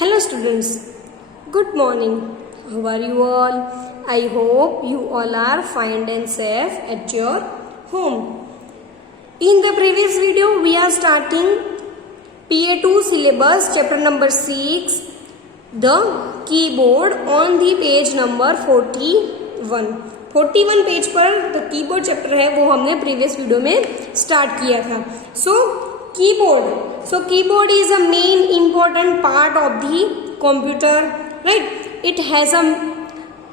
Hello students, good morning. How are you all? I hope you all are fine and safe at your home. In the previous video, we are starting PA2 syllabus chapter number 6, the keyboard on the page number 41. 41 page पर the keyboard chapter है वो हमने previous video में start किया था. So keyboard is a main important part of the computer, right? It has a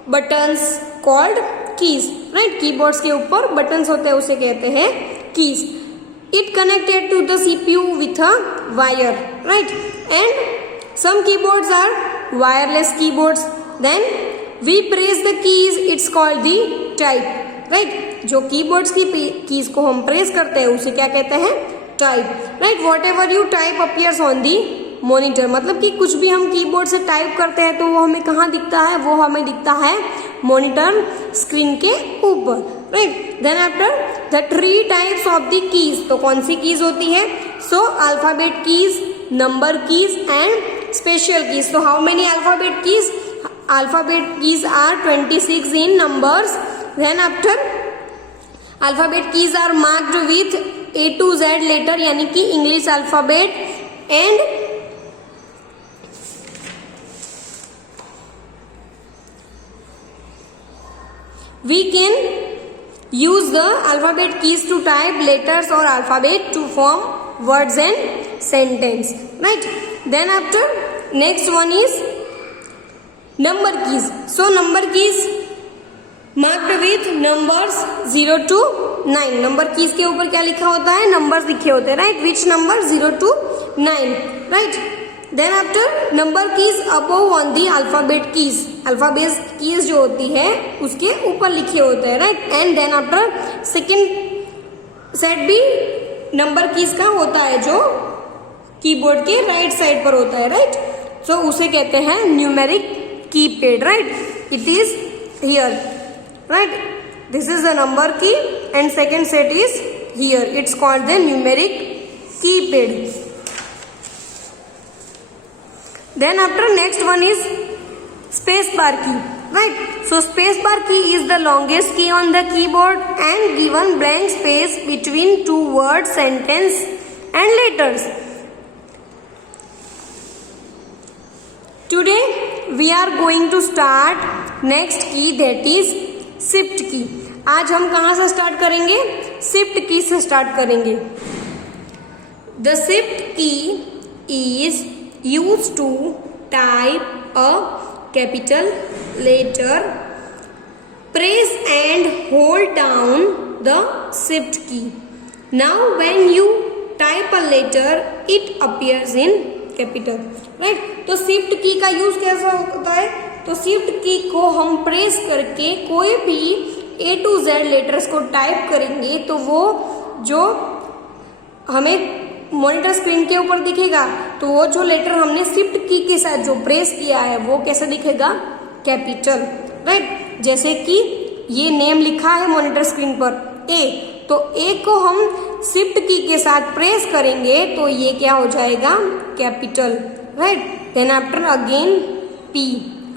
buttons called keys, right? Keyboards के ऊपर buttons होते हैं उसे कहते हैं keys. It connected to the CPU with a wire, right? And some keyboards are wireless keyboards. Then we press the keys, it's called the type, right? जो keyboards की keys को हम press करते हैं उसे क्या कहते हैं? Type, right. What ever you type appears on the monitor, मतलब कि कुछ भी हम कीबोर्ड से टाइप करते हैं तो वो हमें कहाँ दिखता है? वो हमें दिखता है मॉनिटर स्क्रीन के ऊपर, right. Then after the 3 types of the keys, तो कौन सी कीज होती है? So alphabet keys, number keys and special keys. तो how many alphabet keys? Alphabet keys are 26 in numbers. Then after alphabet keys are marked with A to Z letter यानी कि English alphabet and we can use the alphabet keys to type letters और alphabet to form words and sentence, right. Then after next one is number keys. So number keys marked with numbers 0 to 9. Number keys के ऊपर क्या लिखा होता है? Numbers लिखे होते हैं, right. Which number? 0 to 9, right. Then after number keys above on the alphabet keys. Alphabet keys जो होती है उसके ऊपर लिखे होते हैं, right. And then after second set भी नंबर कीज का होता है जो कीबोर्ड के राइट साइड पर होता है, राइट. सो उसे कहते हैं numeric keypad, right. It is here, right. This is the number key and second set is here. It's called the numeric keypad. Then after next one is space bar key, right. So space bar key is the longest key on the keyboard and given blank space between two words, sentence and letters. Today we are going to start next key, that is shift की. आज हम कहाँ से start करेंगे? Shift की से start करेंगे. The shift key is use to type a capital letter. Press and hold down the shift key. Now when you type a letter it appears in capital, right. तो shift key का use कैसा होता है? तो shift की को हम press करके कोई भी A to Z लेटर्स को टाइप करेंगे तो वो जो हमें मॉनिटर स्क्रीन के ऊपर दिखेगा तो वो जो लेटर हमने शिफ्ट की के साथ जो प्रेस किया है वो कैसा दिखेगा? Capital, right. जैसे कि ये नेम लिखा है मॉनिटर स्क्रीन पर A, तो A को हम शिफ्ट की के साथ प्रेस करेंगे तो ये क्या हो जाएगा? Capital, right. Then after again P,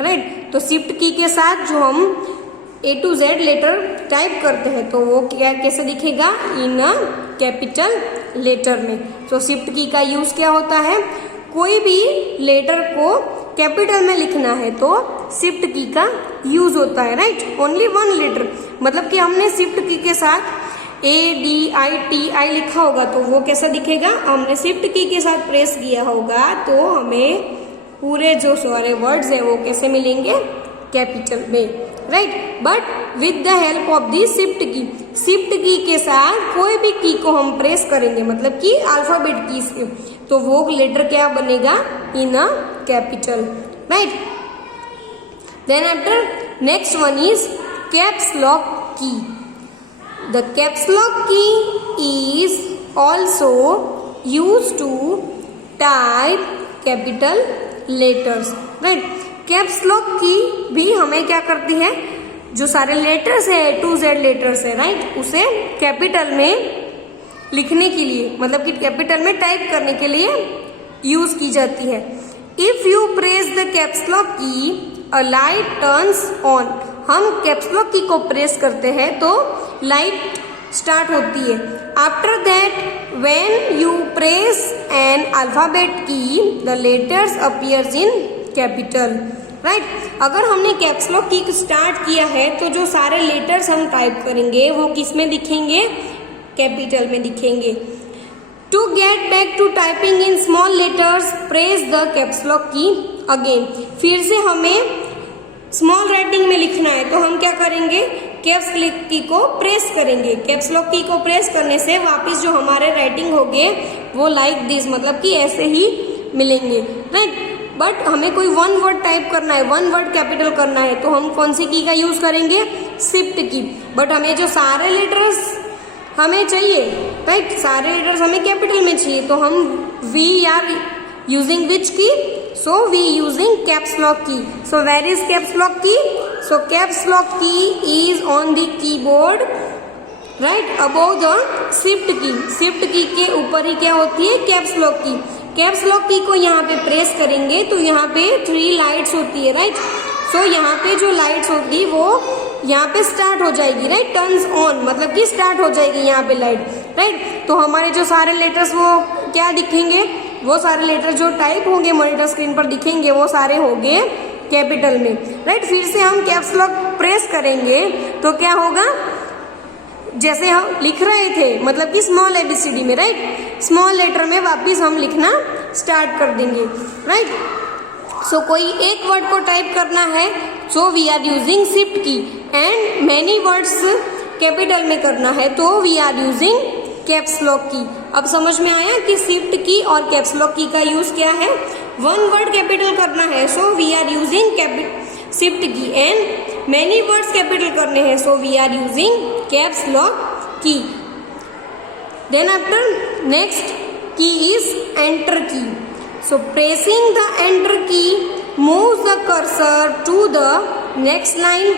right. तो शिफ्ट की के साथ जो हम A to Z letter type करते हैं तो वो क्या कैसे दिखेगा? इन अ कैपिटल लेटर में. तो शिफ्ट की का यूज क्या होता है? कोई भी लेटर को कैपिटल में लिखना है तो शिफ्ट की का यूज होता है, राइट. ओनली वन लेटर, मतलब कि हमने शिफ्ट की के साथ ADITI लिखा होगा तो वो कैसा दिखेगा? हमने शिफ्ट की के साथ प्रेस किया होगा तो हमें पूरे जो सारे वर्ड्स हैं वो कैसे मिलेंगे? कैपिटल में, right. But with the help of the shift की, शिफ्ट की के साथ कोई भी की को हम प्रेस करेंगे मतलब कि अल्फाबेट की से, तो वो लेटर क्या बनेगा? In a capital, right. Then after next one is caps lock key. The caps lock key is also use to type capital letters, right. Caps lock key भी हमें क्या करती है? जो सारे लेटर्स है A to Z लेटर्स है, right, उसे कैपिटल में लिखने के लिए मतलब कि कैपिटल में टाइप करने के लिए यूज की जाती है. If you press the caps lock की अ लाइट टर्न्स ऑन। हम कैप्स लॉक की को प्रेस करते हैं तो लाइट स्टार्ट होती है। After that when you press an alphabet key the letters appears in capital, right. अगर हमने कैप्स लॉक की स्टार्ट किया है तो जो सारे लेटर्स हम टाइप करेंगे वो किस में दिखेंगे, कैपिटल में दिखेंगे। To get back to typing in small letters press the caps lock key again. फिर से हमें स्मॉल राइटिंग में लिखना है तो हम क्या करेंगे, कैप्स की को प्रेस करेंगे। कैप्स लॉक की को प्रेस करने से वापस जो हमारे राइटिंग होंगे वो लाइक दिस, मतलब कि ऐसे ही मिलेंगे, राइट। बट हमें कोई वन वर्ड टाइप करना है, वन वर्ड कैपिटल करना है तो हम कौन सी की का यूज करेंगे, शिफ्ट की। बट हमें जो सारे लेटर्स हमें चाहिए, राइट, सारे लेटर्स हमें कैपिटल में चाहिए तो हम वी आर यूजिंग विच की, so we using caps lock key. So where is caps lock key? So caps lock key is on the keyboard, right, above the shift key. shift key के ऊपर ही क्या होती है, caps lock key. caps lock key को यहाँ पे press करेंगे तो यहाँ पे 3 लाइट्स होती है, राइट। सो यहाँ पे जो लाइट्स होगी वो यहाँ पे स्टार्ट हो जाएगी, राइट, टर्न्स ऑन, मतलब कि स्टार्ट हो जाएगी यहाँ पे लाइट, राइट। तो हमारे जो सारे लेटर्स वो क्या दिखेंगे, वो सारे लेटर जो टाइप होंगे मॉनिटर स्क्रीन पर दिखेंगे वो सारे होंगे कैपिटल में, राइट। फिर से हम कैप्स लॉक प्रेस करेंगे तो क्या होगा, जैसे हम लिख रहे थे मतलब कि स्मॉल ABCD में, राइट, स्मॉल लेटर में वापिस हम लिखना स्टार्ट कर देंगे, राइट। सो कोई एक वर्ड को टाइप करना है so we are using shift key, and many words capital में करना है तो we are using caps lock key. अब समझ में आया कि शिफ्ट की और कैप्स लॉक की का यूज क्या है, वन वर्ड कैपिटल करना है so we are using shift key, and many words capital करने हैं so we are using caps lock key. Then after next key is enter key. So pressing the enter key moves the cursor to the next line.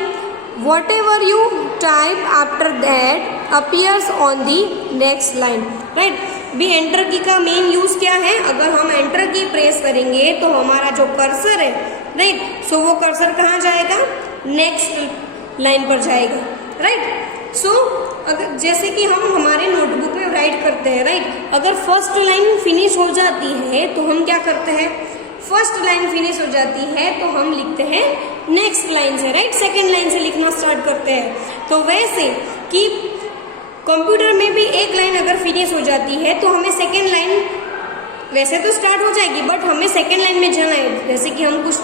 Whatever you type after that appears on the next line, right? भी enter की का main use क्या है, अगर हम enter की press करेंगे तो हमारा जो कर्सर है, राइट, सो वो कर्सर कहाँ जाएगा, नेक्स्ट लाइन पर जाएगा, राइट। सो अगर जैसे कि हम हमारे नोटबुक में राइट करते हैं, राइट, अगर फर्स्ट लाइन फिनिश हो जाती है तो हम क्या करते हैं, फर्स्ट लाइन फिनिश हो जाती है तो हम लिखते हैं नेक्स्ट लाइन से, राइट, सेकेंड लाइन से लिखना स्टार्ट करते हैं। तो वैसे कि कंप्यूटर में भी एक लाइन अगर फिनिश हो जाती है तो हमें सेकेंड लाइन वैसे तो स्टार्ट हो जाएगी बट हमें सेकेंड लाइन में जाना है। जैसे कि हम कुछ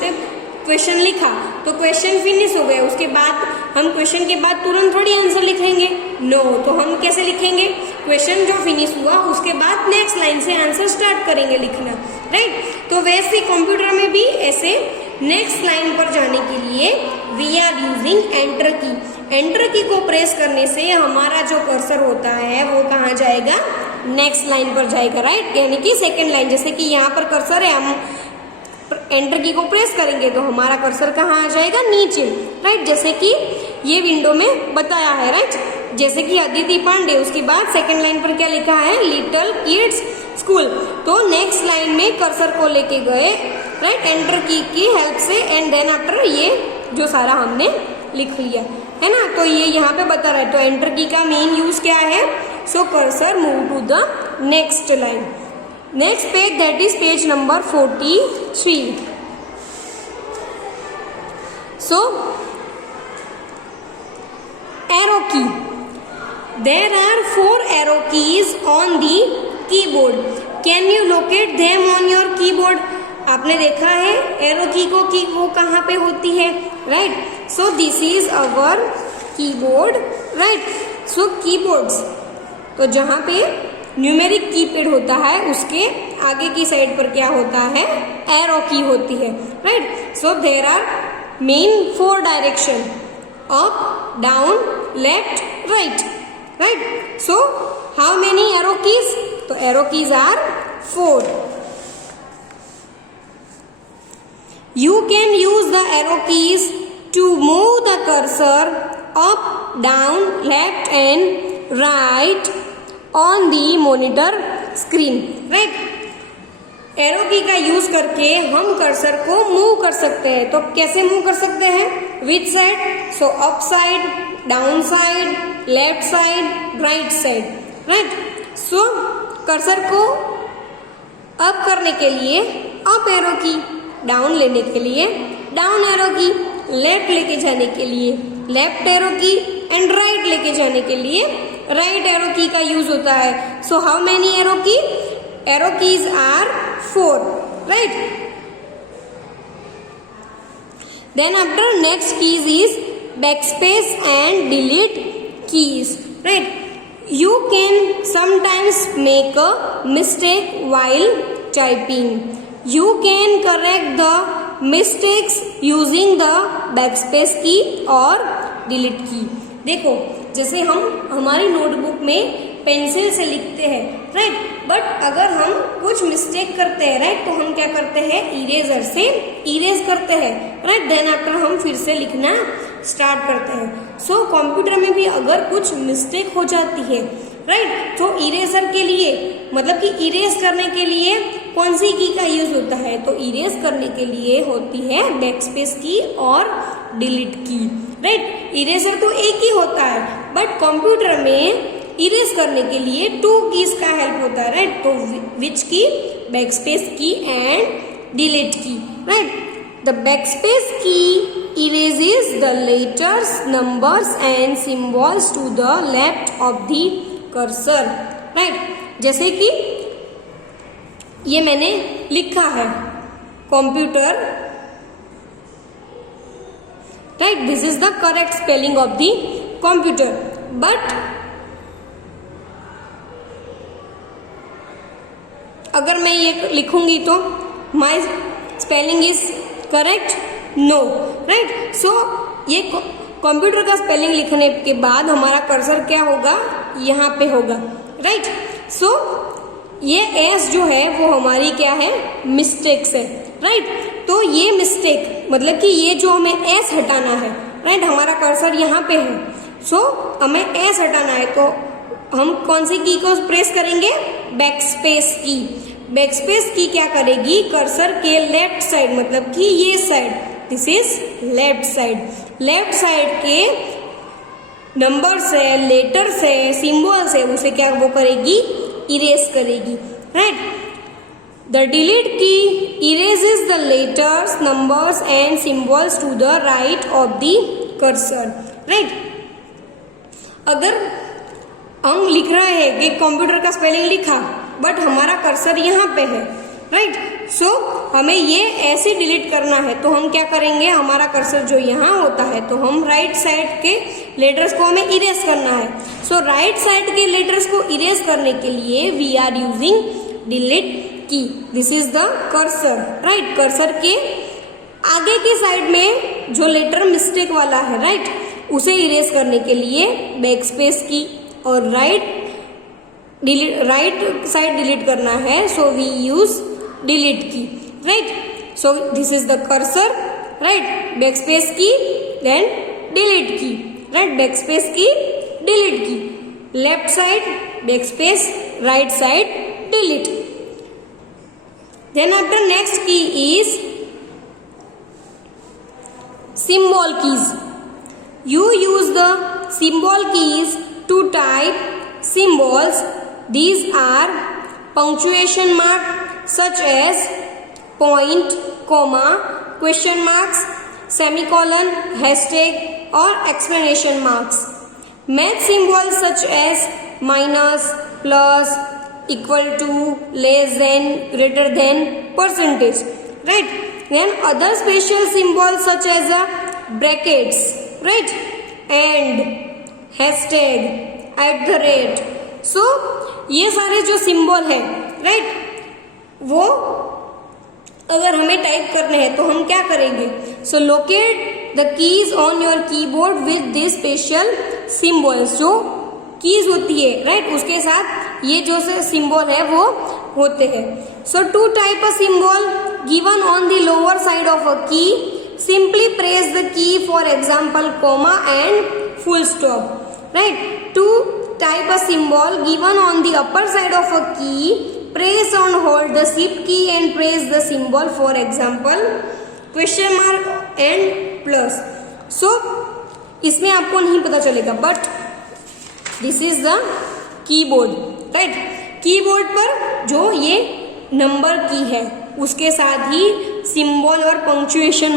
क्वेश्चन लिखा तो क्वेश्चन फिनिश हो गया, उसके बाद हम क्वेश्चन के बाद तुरंत थोड़ी आंसर लिखेंगे, नो, तो हम कैसे लिखेंगे, क्वेश्चन जो फिनिश हुआ उसके बाद नेक्स्ट लाइन से आंसर स्टार्ट करेंगे लिखना, राइट। तो वैसे कंप्यूटर में भी ऐसे नेक्स्ट लाइन पर जाने के लिए वी आर यूजिंग एंटर की। एंटर की को प्रेस करने से हमारा जो कर्सर होता है वो कहाँ जाएगा, नेक्स्ट लाइन पर जाएगा, राइट, यानी कि सेकेंड लाइन। जैसे कि यहाँ पर कर्सर है, हम एंटर की को प्रेस करेंगे तो हमारा कर्सर कहाँ आ जाएगा, नीचे, राइट, जैसे कि ये विंडो में बताया है, राइट। जैसे कि अदिति पांडे, उसके बाद सेकेंड लाइन पर क्या लिखा है, लिटिल किड्स स्कूल, तो नेक्स्ट लाइन में कर्सर को लेके गए, राइट, एंटर की हेल्प से, एंड देन आफ्टर ये जो सारा हमने लिख लिया है ना। तो ये यहाँ पे बता रहा है, तो एंटर की का मेन यूज क्या है, so cursor move to the next line, next page, that is page number 43। So arrow key, there are 4 arrow keys on the keyboard. Can you locate them on your keyboard? आपने देखा है arrow की को की वो कहाँ पे होती है, right. So this is our keyboard, right. So keyboards, तो जहाँ पे न्यूमेरिक कीपैड होता है उसके आगे की साइड पर क्या होता है, एरो की होती है, right. So there are main 4 direction, up, down, left, right, right. So how many arrow keys, तो arrow keys are 4. You can use the arrow keys to move the cursor up, down, left and right on the monitor screen, right. Arrow की का use करके हम cursor को move कर सकते हैं। तो कैसे मूव कर सकते हैं? Which side? So up side, down side, left side, right side, right. So cursor को अप करने के लिए अप एरो की, डाउन लेने के लिए डाउन एरो की, लेफ्ट लेके जाने के लिए लेफ्ट एरो की एंड राइट लेके जाने के लिए राइट एरो की का यूज होता है। So how many arrow key? Arrow keys are 4, right? Then after next keys is backspace and delete keys, right? You can sometimes make a mistake while typing. You can correct the mistakes using the backspace key और delete key. देखो, जैसे हम हमारी notebook में pencil से लिखते हैं, right, but अगर हम कुछ मिस्टेक करते हैं, राइट, तो हम क्या करते हैं? इरेजर से इरेज करते हैं, राइट। देन आफ्टर हम फिर से लिखना स्टार्ट करते हैं। सो कंप्यूटर में भी अगर कुछ मिस्टेक हो जाती है, राइट, तो इरेजर के लिए, मतलब कि इरेज करने के लिए कौन सी की का यूज होता है? तो इरेज करने के लिए होती है बैकस्पेस की और डिलीट की, राइट। इरेजर तो एक ही होता है, बट कंप्यूटर में इरेज करने के लिए 2 कीज का हेल्प होता है, राइट। तो विच key? Backspace key and delete key, right. The backspace key erases the letters, numbers and symbols to the left of the cursor, right. जैसे कि ये मैंने लिखा है computer, right, this is the correct spelling of the computer, but अगर मैं ये लिखूंगी तो my spelling is correct? No, right. So ये कंप्यूटर का स्पेलिंग लिखने के बाद हमारा कर्सर क्या होगा? यहाँ पे होगा, राइट। सो ये एस जो है वो हमारी क्या है? मिस्टेक्स है, राइट। तो ये मिस्टेक मतलब कि ये जो हमें एस हटाना है, राइट, हमारा कर्सर यहाँ पे है, सो हमें एस हटाना है, तो हम कौन सी की को प्रेस करेंगे? बैकस्पेस की। बैकस्पेस की क्या करेगी? कर्सर के लेफ्ट साइड, मतलब कि ये side, this is left side, left side के नंबर्स है, लेटर्स है, सिंबल्स है, उसे क्या वो करेगी? इरेज करेगी, right. The delete key erases the letters, numbers and symbols to the right of the cursor, right. अगर हम लिख रहे हैं कि कंप्यूटर का स्पेलिंग लिखा, बट हमारा कर्सर यहाँ पे है, राइट, सो हमें ये ऐसे डिलीट करना है, तो हम क्या करेंगे? हमारा कर्सर जो यहाँ होता है, तो हम राइट साइड के लेटर्स को हमें इरेज करना है। सो राइट साइड के लेटर्स को इरेज करने के लिए वी आर यूजिंग डिलीट की। This is the cursor, right. Cursor के आगे की साइड में जो लेटर मिस्टेक वाला है, राइट, उसे इरेज करने के लिए बैकस्पेस की और राइट साइड डिलीट करना है, so we use delete key, right. So this is the cursor, right, backspace key then delete key, right, backspace key delete key, left side backspace, right side delete. Then after next key is symbol keys. You use the symbol keys to type symbols. These are punctuation mark such as point, comma, question marks, semicolon, hashtag or exclamation marks. Math symbols such as minus, plus, equal to, less than, greater than, percentage, right? Then other special symbols such as brackets, right, and hashtag, @ so ये सारे जो symbol है, right, वो अगर हमें type करने हैं तो हम क्या करेंगे? So locate the keys on your keyboard with this special symbols. जो कीज होती है, राइट, उसके साथ ये जो से सिंबल है वो होते हैं। So to type a symbol given on the lower side of a key, simply press the key, for example comma and full stop, right. To type a symbol given on the upper side of a key, press on hold the shift key and press the symbol, for example question mark and plus. So इसमें आपको नहीं पता चलेगा, but this is the keyboard, right. Keyboard पर जो ये number key है उसके साथ ही सिंबल और पंक्चुएशन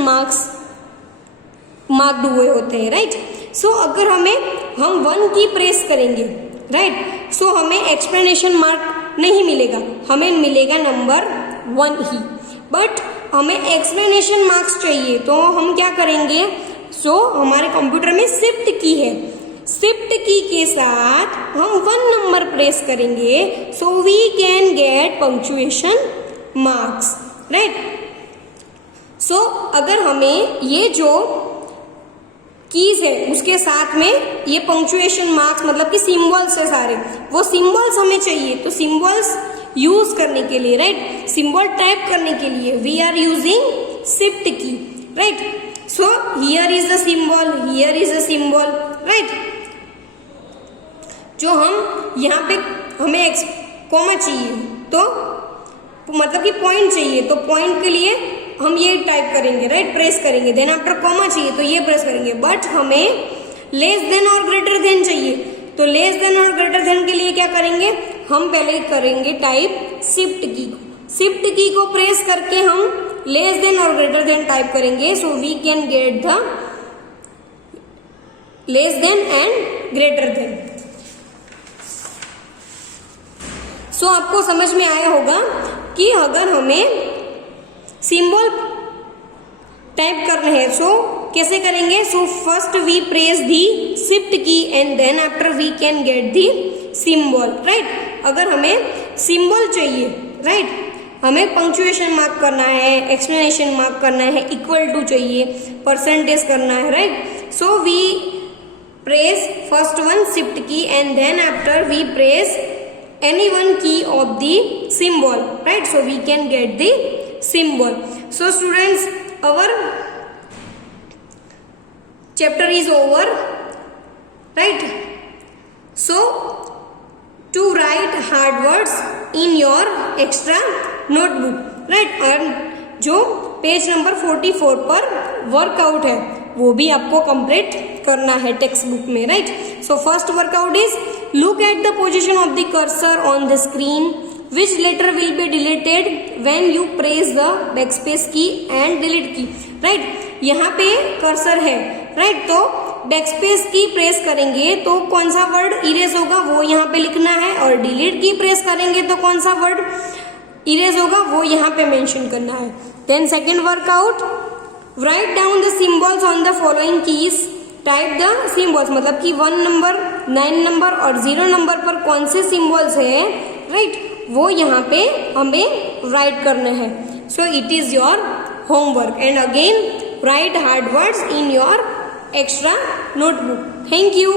मार्क्ड हुए होते हैं, राइट। सो अगर हम 1 की प्रेस करेंगे, राइट, सो हमें एक्सप्लेनेशन मार्क नहीं मिलेगा, हमें मिलेगा नंबर 1 ही। बट हमें एक्सप्लेनेशन मार्क्स चाहिए तो हम क्या करेंगे, सो हमारे कंप्यूटर में शिफ्ट की है, शिफ्ट की के साथ हम 1 नंबर प्रेस करेंगे, so we can get punctuation marks, right. So अगर हमें ये जो कीज है उसके साथ में ये पंक्चुएशन मार्क्स मतलब कि सिंबल्स है सारे, वो सिंबल्स हमें चाहिए, तो सिंबल्स यूज करने के लिए, राइट, सिंबल टाइप करने के लिए वी आर यूजिंग शिफ्ट की, right. So here is the symbol, here is the symbol, right. जो हम यहाँ पे हमें कॉमा चाहिए तो मतलब कि पॉइंट चाहिए, तो पॉइंट के लिए हम ये टाइप करेंगे, राइट, प्रेस करेंगे। देन आफ्टर कॉमा चाहिए तो ये प्रेस करेंगे। बट हमें लेस देन और ग्रेटर देन चाहिए, तो लेस देन और ग्रेटर देन के लिए क्या करेंगे, हम पहले करेंगे टाइप शिफ्ट की, शिफ्ट की को प्रेस करके हम लेस देन और ग्रेटर देन टाइप करेंगे, so we can get the less than and greater than. So आपको समझ में आया होगा कि अगर हमें सिंबल टाइप करना है सो कैसे करेंगे। So first we press the shift key and then after we can get the symbol, right. अगर हमें सिंबल चाहिए, राइट, हमें पंक्चुएशन मार्क करना है, एक्सप्लेनेशन मार्क करना है, इक्वल टू चाहिए, परसेंटेज करना है, right. So we press first one shift key and then after we press any one key of the symbol, right, so we can get the symbol. So students, our chapter is over, right. So to write hard words in your extra notebook, right, and जो page number 44 पर workout है वो भी आपको complete करना है text book में, right. So first workout is look at the position of the cursor on the screen, which letter will be deleted when you press the backspace key and delete key, right। यहाँ पे cursor है, right, तो backspace की press करेंगे तो कौन सा word erase होगा वो यहाँ पे लिखना है, और डिलीट की प्रेस करेंगे तो कौन सा वर्ड इरेज होगा वो यहाँ पे मेंशन करना है। Then second workout, write down the symbols on the following keys, type the symbols, मतलब कि 1 नंबर, 9 नंबर और 0 नंबर पर कौन से सिंबल्स है, राइट, वो यहाँ पे हमें राइट करना है। So it is your homework and again right hard words in your extra notebook. Thank you.